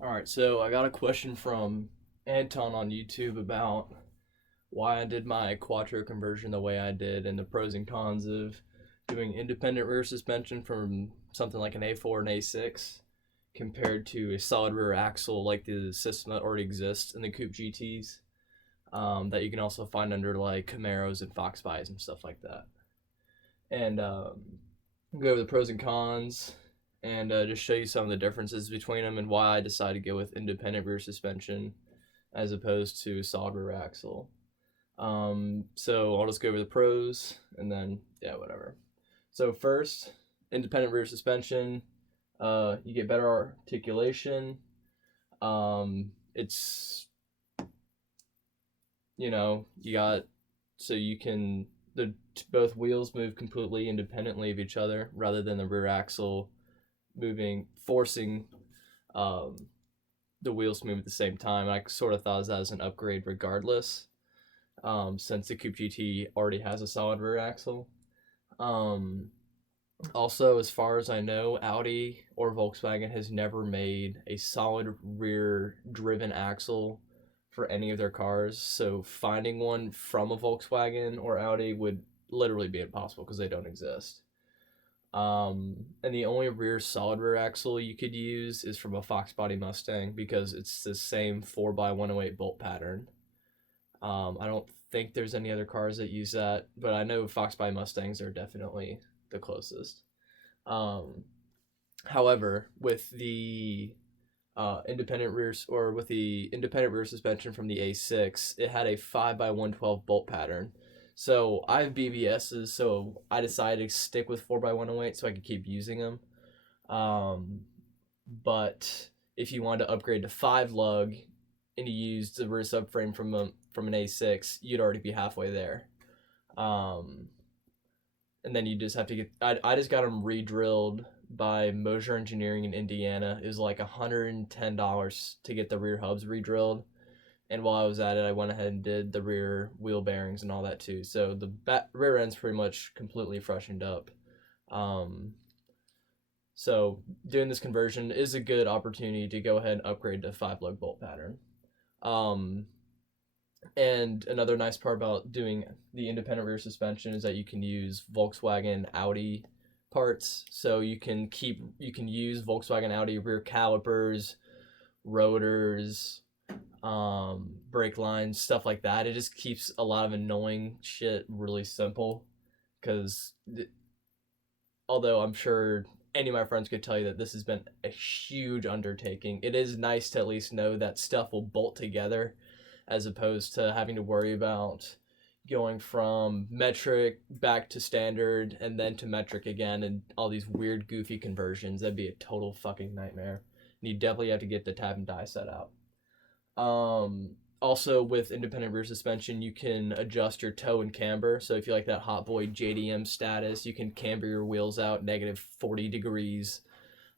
All right, so I got a question from Anton on YouTube about why I did my Quattro conversion the way I did and the pros and cons of doing independent rear suspension from something like an A4 and A6 compared to a solid rear axle like the system that already exists in the Coupe GTs, that you can also find under like Camaros and Fox Spies and stuff like that. And go over the pros and cons and just show you some of the differences between them and why I decided to go with independent rear suspension as opposed to solid rear axle. So I'll just go over the pros and then, yeah, whatever. So first, independent rear suspension, you get better articulation. It's, you got, so you can, both wheels move completely independently of each other rather than the rear axle forcing the wheels to move at the same time. I sort of thought that as an upgrade regardless, since the Coupe GT already has a solid rear axle. Also, as far as I know, Audi or Volkswagen has never made a solid rear driven axle for any of their cars. So finding one from a Volkswagen or Audi would literally be impossible because they don't exist. And the only solid rear axle you could use is from a Fox body Mustang because it's the same 4x108 bolt pattern. I don't think there's any other cars that use that, but I know Fox body Mustangs are definitely the closest. However, with the independent rear suspension from the A6, it had a 5x112 bolt pattern. So I have BBSs, so I decided to stick with 4x108 so I could keep using them. But if you wanted to upgrade to 5 lug and you used the rear subframe from an A6, you'd already be halfway there. And then you just have to get. I just got them re-drilled by Mosier Engineering in Indiana. It was like $110 to get the rear hubs re-drilled. And while I was at it, I went ahead and did the rear wheel bearings and all that too. So the rear end's pretty much completely freshened up. So doing this conversion is a good opportunity to go ahead and upgrade to 5 lug bolt pattern. And another nice part about doing the independent rear suspension is that you can use Volkswagen, Audi parts. So you can use Volkswagen, Audi rear calipers, rotors, brake lines, stuff like that. It just keeps a lot of annoying shit really simple because although I'm sure any of my friends could tell you that this has been a huge undertaking, it is nice to at least know that stuff will bolt together as opposed to having to worry about going from metric back to standard and then to metric again and all these weird goofy conversions. That'd be a total fucking nightmare. And you definitely have to get the tab and die set out. Also with independent rear suspension, you can adjust your toe and camber. So if you like that hot boy JDM status, you can camber your wheels out -40 degrees.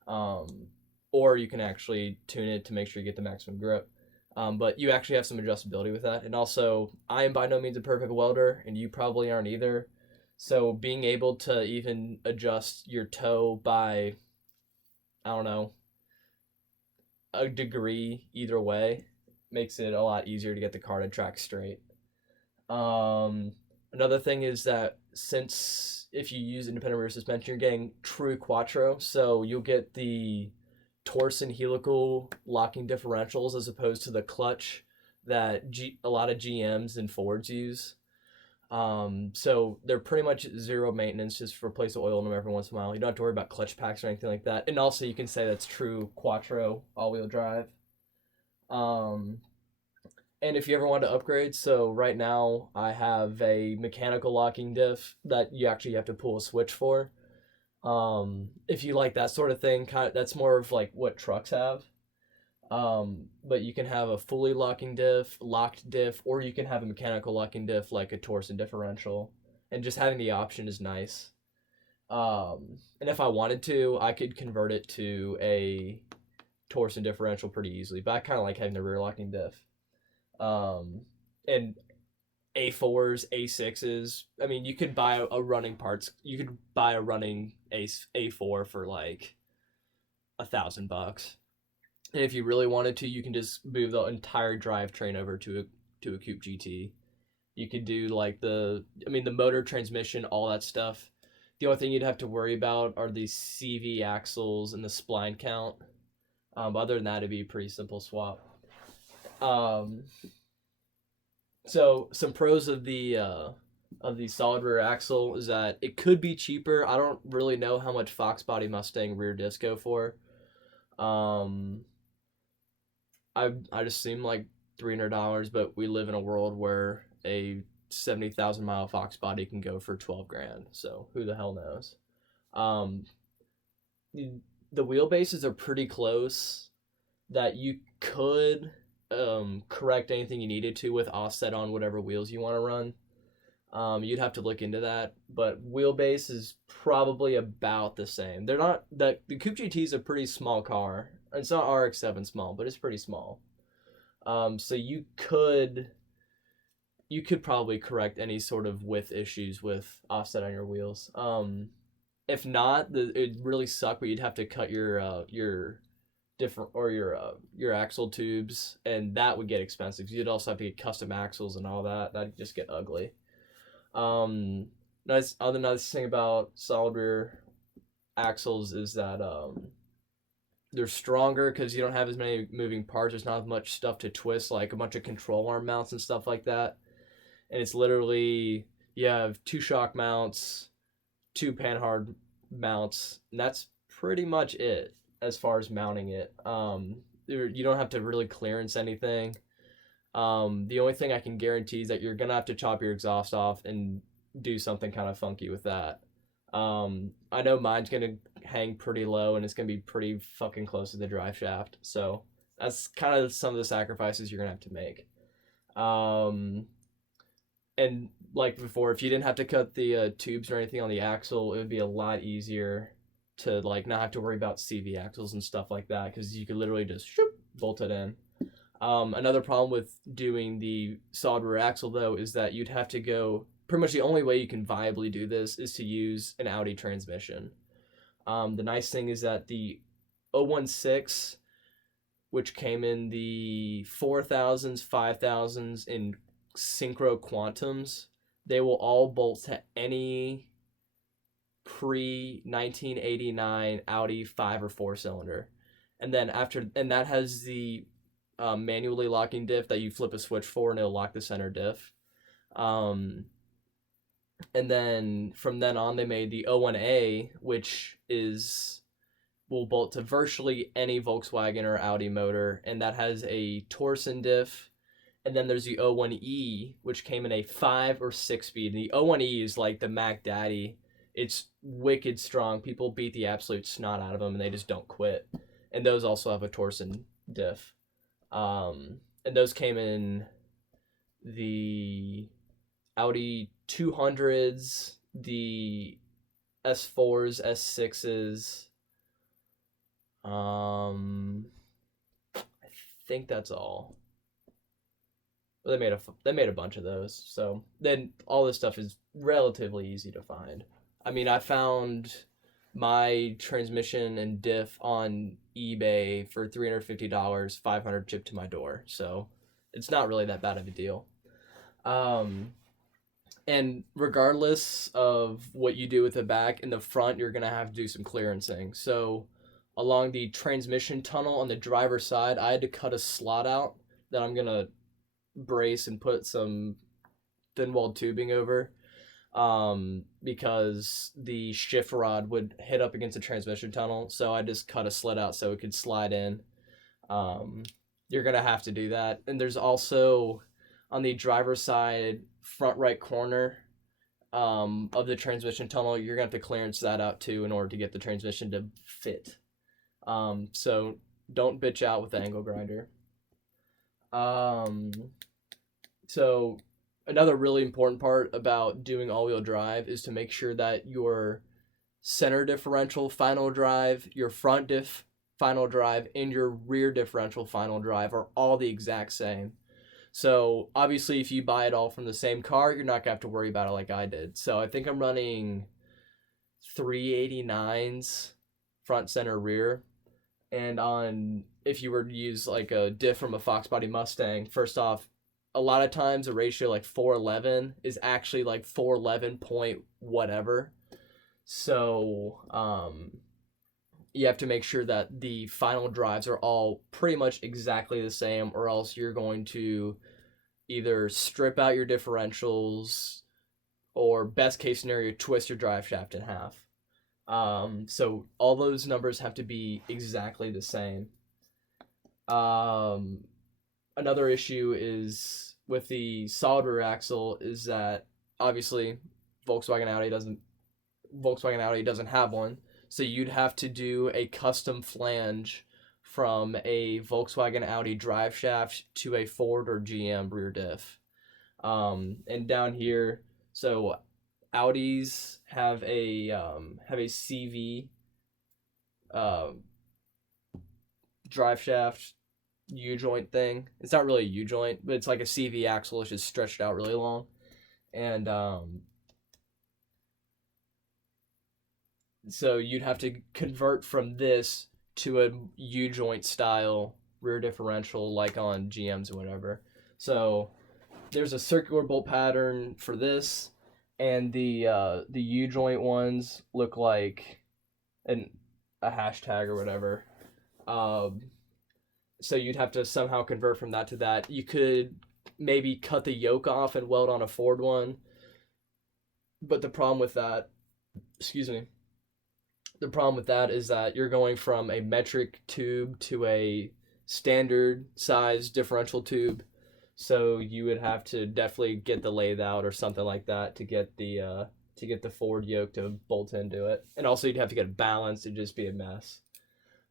Or you can actually tune it to make sure you get the maximum grip. But you actually have some adjustability with that. And also, I am by no means a perfect welder, and you probably aren't either. So being able to even adjust your toe by, I don't know, a degree either way makes it a lot easier to get the car to track straight. Another thing is that since if you use independent rear suspension, you're getting true Quattro, so you'll get the torsion helical locking differentials as opposed to the clutch that a lot of GMs and Fords use. So they're pretty much zero maintenance, just replace the oil in them every once in a while. You don't have to worry about clutch packs or anything like that. And also you can say that's true Quattro all-wheel drive. And if you ever want to upgrade, so right now I have a mechanical locking diff that you actually have to pull a switch for. If you like that sort of thing, that's more of like what trucks have. But you can have a fully locked diff, or you can have a mechanical locking diff like a torsion differential. And just having the option is nice. And if I wanted to, I could convert it to a torsion differential pretty easily, but I kind of like having the rear locking diff. And A4s, A6s. I mean, you could buy a running A4 for like $1,000. And if you really wanted to, you can just move the entire drivetrain over to a Coupe GT. You could do like the motor, transmission, all that stuff. The only thing you'd have to worry about are the CV axles and the spline count. Other than that, it'd be a pretty simple swap. So some pros of the solid rear axle is that it could be cheaper. I don't really know how much Fox Body Mustang rear discs go for. I'd assume like $300, but we live in a world where a 70,000 mile Fox body can go for 12 grand. So who the hell knows? The wheelbases are pretty close that you could correct anything you needed to with offset on whatever wheels you want to run. You'd have to look into that, but wheelbase is probably about the same. They're not the Coupe GT is a pretty small car. It's not RX-7 small, but it's pretty small. So you could probably correct any sort of width issues with offset on your wheels. If not, it'd really suck, but you'd have to cut your different or your axle tubes, and that would get expensive. You'd also have to get custom axles and all that. That'd just get ugly. Nice thing about solid rear axles is that they're stronger because you don't have as many moving parts. There's not as much stuff to twist, like a bunch of control arm mounts and stuff like that. And it's literally, you have 2 shock mounts, 2 panhard mounts, and that's pretty much it as far as mounting it. You don't have to really clearance anything. The only thing I can guarantee is that you're gonna have to chop your exhaust off and do something kind of funky with that. I know mine's gonna hang pretty low and it's gonna be pretty fucking close to the drive shaft. So that's kind of some of the sacrifices you're gonna have to make. And like before, if you didn't have to cut the tubes or anything on the axle, it would be a lot easier to like not have to worry about CV axles and stuff like that, because you could literally just bolt it in. Another problem with doing the solid rear axle though is that you'd have to go, pretty much the only way you can viably do this is to use an Audi transmission. The nice thing is that the 016, which came in the 4000s, 5000s, and synchro quantums, they will all bolt to any pre-1989 Audi 5 or 4 cylinder. And then that has the manually locking diff that you flip a switch for and it'll lock the center diff. And then from then on, they made the 01A, which will bolt to virtually any Volkswagen or Audi motor, and that has a torsion diff. And then there's the 01E, which came in a 5 or 6 speed. And the 01E is like the Mac Daddy. It's wicked strong. People beat the absolute snot out of them, and they just don't quit. And those also have a torsion diff. And those came in the Audi 200s, the S4s, S6s. I think that's all. They made a bunch of those. So then all this stuff is relatively easy to find. I mean, I found my transmission and diff on eBay for $350, 500 shipped to my door. So it's not really that bad of a deal. And regardless of what you do with the back, in the front, you're going to have to do some clearancing. So along the transmission tunnel on the driver's side, I had to cut a slot out that I'm going to brace and put some thin-walled tubing over, because the shift rod would hit up against the transmission tunnel. So I just cut a slit out so it could slide in. You're going to have to do that. And there's also, on the driver's side, front right corner of the transmission tunnel, you're going to have to clearance that out too in order to get the transmission to fit. So don't bitch out with the angle grinder. So another really important part about doing all-wheel drive is to make sure that your center differential final drive, your front diff final drive, and your rear differential final drive are all the exact same. So obviously if you buy it all from the same car, you're not gonna have to worry about it like I did. So I think I'm running 389s front, center, rear. And on if you were to use like a diff from a Fox Body Mustang, first off, a lot of times a ratio like 411 is actually like 411 point whatever. So you have to make sure that the final drives are all pretty much exactly the same, or else you're going to either strip out your differentials or, best case scenario, twist your drive shaft in half. So all those numbers have to be exactly the same. Another issue is with the solid rear axle is that obviously Volkswagen Audi doesn't have one, so you'd have to do a custom flange from a Volkswagen Audi drive shaft to a Ford or GM rear diff. And down here, so Audis have a CV drive shaft U-joint thing. It's not really a U-joint, but it's like a CV axle. It's just stretched out really long. And so you'd have to convert from this to a U-joint style rear differential like on GMs or whatever. So there's a circular bolt pattern for this, and the U-joint ones look like a hashtag or whatever. So you'd have to somehow convert from that to that. You could maybe cut the yoke off and weld on a Ford one. But the problem with that, the problem with that is that you're going from a metric tube to a standard size differential tube. So you would have to definitely get the lathe out or something like that to get the Ford yoke to bolt into it. And also you'd have to get it balanced. It'd just be a mess.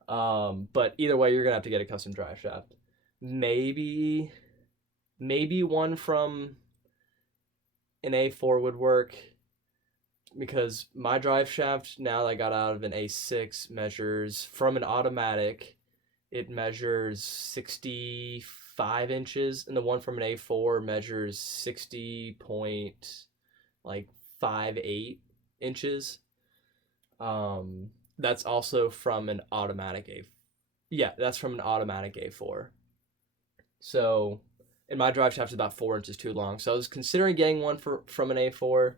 But either way, you're gonna have to get a custom drive shaft. Maybe one from an A4 would work, because my drive shaft, now that I got out of an A6, measures from an automatic. It measures 65 inches, and the one from an A4 measures 60.58 inches. That's also from an automatic that's from an automatic A4. So, and my drive shaft is about 4 inches too long. So I was considering getting one from an A4,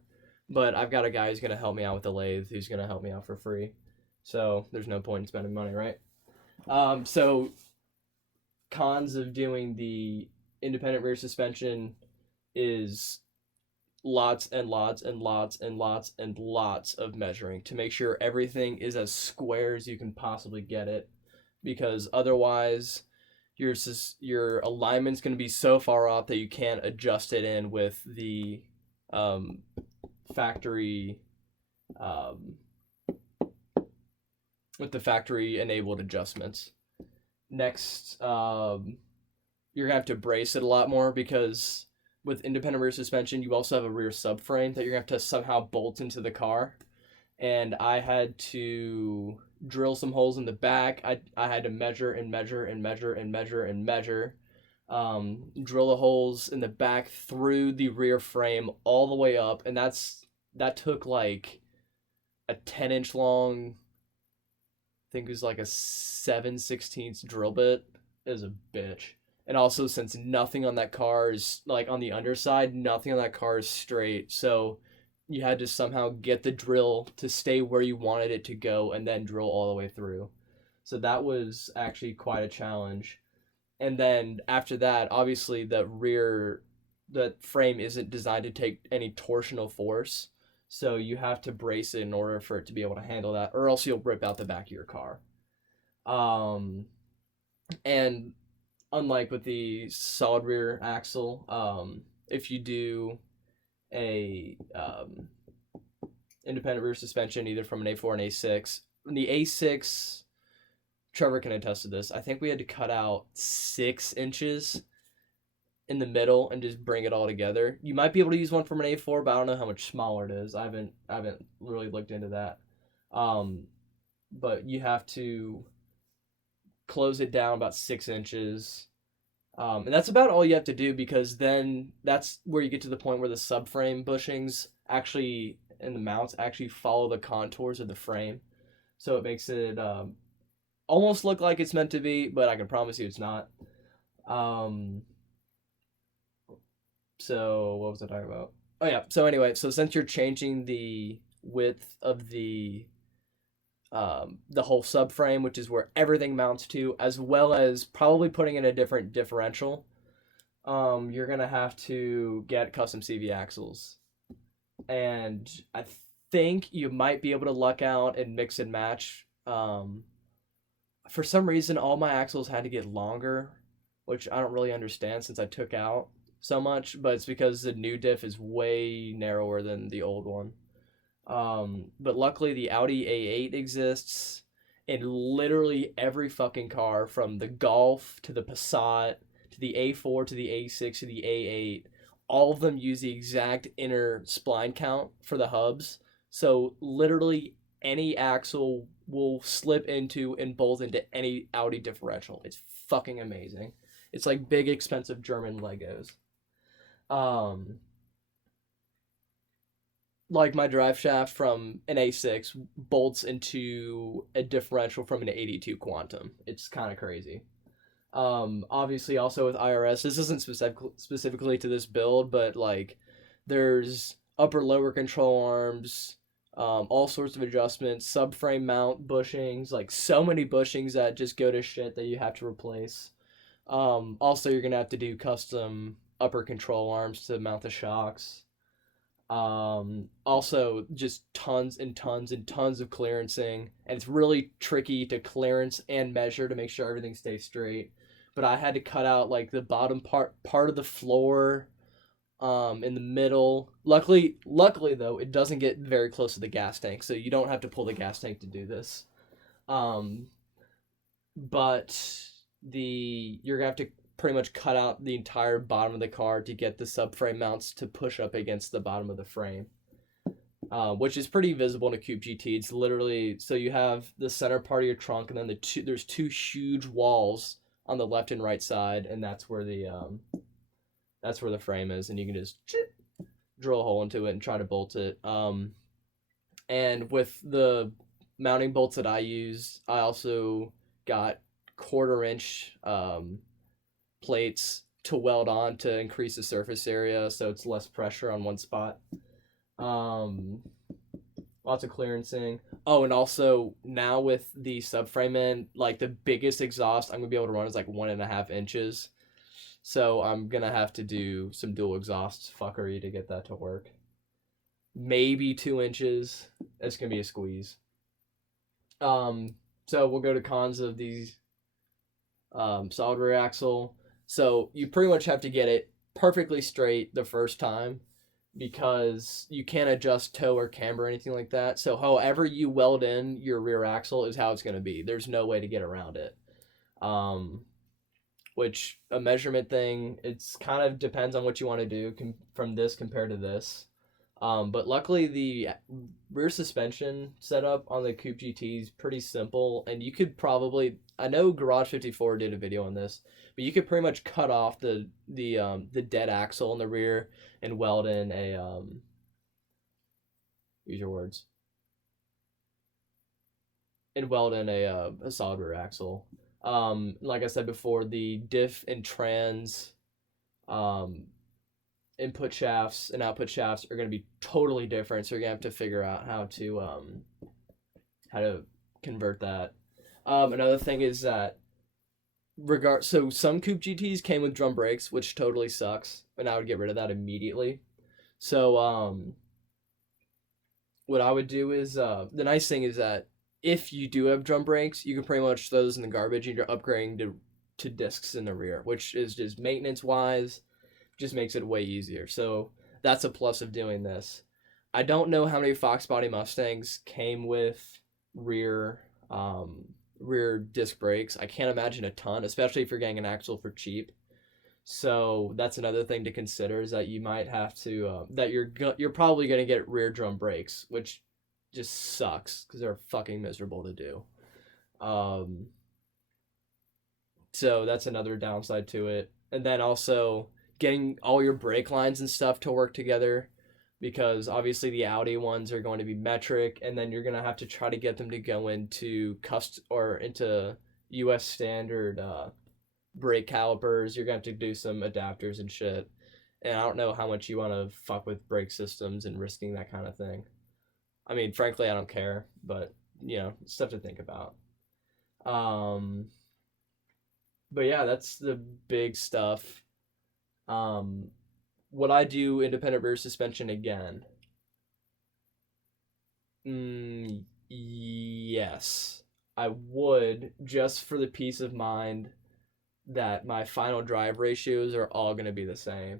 but I've got a guy who's going to help me out with the lathe, who's going to help me out for free. So there's no point in spending money, right? So cons of doing the independent rear suspension is lots and lots and lots and lots and lots of measuring to make sure everything is as square as you can possibly get it, because otherwise your alignment's going to be so far off that you can't adjust it in with the factory enabled adjustments. Next, you're gonna have to brace it a lot more, because with independent rear suspension, you also have a rear subframe that you're gonna have to somehow bolt into the car. And I had to drill some holes in the back. I had to measure and measure and measure and measure and measure. Drill the holes in the back through the rear frame all the way up, and that took like a 10-inch long, I think it was like a 7/16 drill bit. It was a bitch. And also, since nothing on that car is, like, on the underside, nothing on that car is straight. So you had to somehow get the drill to stay where you wanted it to go and then drill all the way through. So that was actually quite a challenge. And then after that, obviously the frame isn't designed to take any torsional force. So you have to brace it in order for it to be able to handle that, or else you'll rip out the back of your car. And unlike with the solid rear axle, if you do a independent rear suspension, either from an A4 and A6, the A6, Trevor can attest to this, I think we had to cut out 6 inches in the middle and just bring it all together. You might be able to use one from an A4, but I don't know how much smaller it is. I haven't really looked into that. But you have to close it down about 6 inches. And that's about all you have to do, because then that's where you get to the point where the subframe bushings actually, and the mounts actually follow the contours of the frame. So it makes it almost look like it's meant to be, but I can promise you it's not. So what was I talking about? Oh yeah. So anyway, so since you're changing the width of the whole subframe, which is where everything mounts to, as well as probably putting in a different differential, you're gonna have to get custom CV axles, and I think you might be able to luck out and mix and match. For some reason, all my axles had to get longer, which I don't really understand since I took out so much, but it's because the new diff is way narrower than the old one. But luckily the Audi A8 exists in literally every fucking car, from the Golf to the Passat to the A4 to the A6 to the A8. All of them use the exact inner spline count for the hubs. So literally any axle will slip into and bolt into any Audi differential. It's fucking amazing. It's like big expensive German Legos. Like my drive shaft from an A6 bolts into a differential from an 82 Quantum. It's kind of crazy. Obviously also with IRS, this isn't specifically to this build, but like there's upper lower control arms, all sorts of adjustments, subframe mount bushings, like so many bushings that just go to shit that you have to replace. Also you're gonna have to do custom upper control arms to mount the shocks. Also just tons and tons and tons of clearencing, and it's really tricky to clearance and measure to make sure everything stays straight. But I had to cut out like the bottom part of the floor, in the middle. Luckily though, it doesn't get very close to the gas tank, so you don't have to pull the gas tank to do this. But you're gonna have to pretty much cut out the entire bottom of the car to get the subframe mounts to push up against the bottom of the frame, which is pretty visible in a Coupe GT. It's literally, so you have the center part of your trunk, and then there's two huge walls on the left and right side, and that's where the frame is, and you can just drill a hole into it and try to bolt it. And with the mounting bolts that I use, I also got 1/4 inch plates to weld on to increase the surface area so it's less pressure on one spot. Lots of clearancing. Oh, and also now with the subframe in, like the biggest exhaust I'm gonna be able to run is like 1.5 inches. So I'm gonna have to do some dual exhaust fuckery to get that to work. Maybe 2 inches. It's gonna be a squeeze. So we'll go to cons of these solid rear axle. So you pretty much have to get it perfectly straight the first time, because you can't adjust toe or camber or anything like that. So however you weld in your rear axle is how it's going to be. There's no way to get around it. Which a measurement thing, it's kind of depends on what you want to do from this compared to this. But luckily the rear suspension setup on the Coupe GT is pretty simple, and you could probably, I know Garage 54 did a video on this, but you could pretty much cut off the dead axle in the rear and weld in a use your words, and weld in a solid rear axle. Like I said before, the diff and trans input shafts and output shafts are going to be totally different, so you're going to have to figure out how to convert that. Another thing is that so some Coupe GTs came with drum brakes, which totally sucks, and I would get rid of that immediately. So what I would do is, the nice thing is that if you do have drum brakes, you can pretty much throw those in the garbage and you're upgrading to discs in the rear, which is just maintenance wise, just makes it way easier. So that's a plus of doing this. I don't know how many Fox body Mustangs came with rear disc brakes. I can't imagine a ton, especially if you're getting an axle for cheap. So that's another thing to consider, is that you might have to that you're probably going to get rear drum brakes, which just sucks because they're fucking miserable to do. So that's another downside to it. And then also getting all your brake lines and stuff to work together. because obviously the Audi ones are going to be metric, and then you're gonna have to try to get them to go into into U.S. standard brake calipers. You're gonna have to do some adapters and shit, and I don't know how much you want to fuck with brake systems and risking that kind of thing. I mean, frankly, I don't care, but stuff to think about. But yeah, that's the big stuff. Would I do independent rear suspension again? Yes, I would, just for the peace of mind that my final drive ratios are all going to be the same.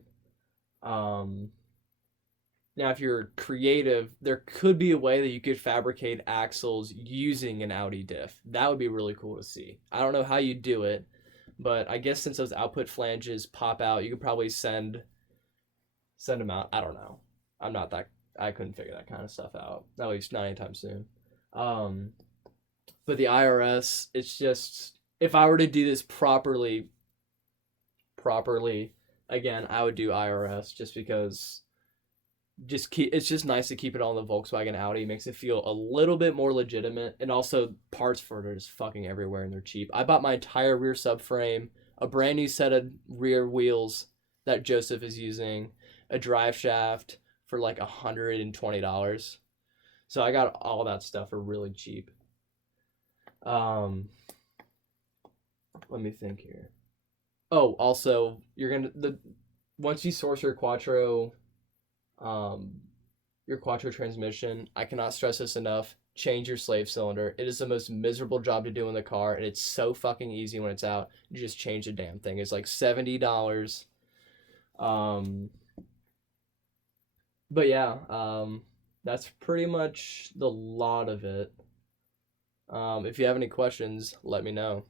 Now, if you're creative, there could be a way that you could fabricate axles using an Audi diff. That would be really cool to see. I don't know how you do it, but I guess since those output flanges pop out, you could probably send them out. I don't know. I couldn't figure that kind of stuff out. At least not anytime soon. But the IRS, it's just, if I were to do this properly, again, I would do IRS just because it's just nice to keep it on the Volkswagen Audi. It makes it feel a little bit more legitimate, and also parts for it are just fucking everywhere and they're cheap. I bought my entire rear subframe, a brand new set of rear wheels that Joseph is using, a Driveshaft for like $120. So I got all that stuff for really cheap. Let me think here. Oh, also, once you source your Quattro transmission, I cannot stress this enough, change your slave cylinder. It is the most miserable job to do in the car, and it's so fucking easy when it's out. You just change the damn thing. It's like $70. But yeah, that's pretty much the lot of it. If you have any questions, let me know.